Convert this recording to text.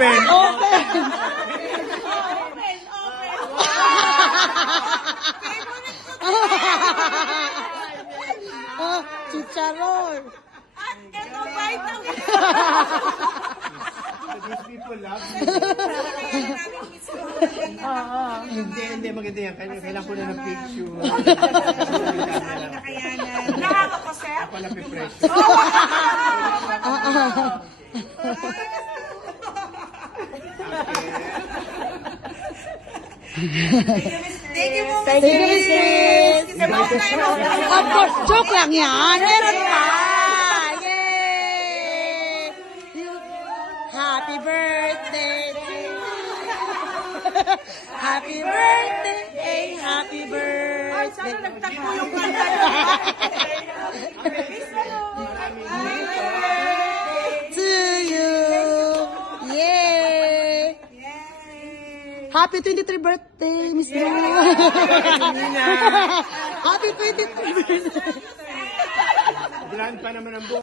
Open! Chicharon. Ito, vitamin. These people love me. Hindi, maganda yan. Kailangan ko na ng picture. Nakakakasep. Ako lang pipresyo. Thank you, Mom. Thank you, Miss Chris. Of course, joke lang yan. Meron pa. Yay! Happy birthday to you. Happy birthday, happy birthday. Sana nagtagpo yung kanta. To you. Yay! Happy 23 birthday, Miss Lou. Happy 23 birthday. Grand pa naman ang buhay.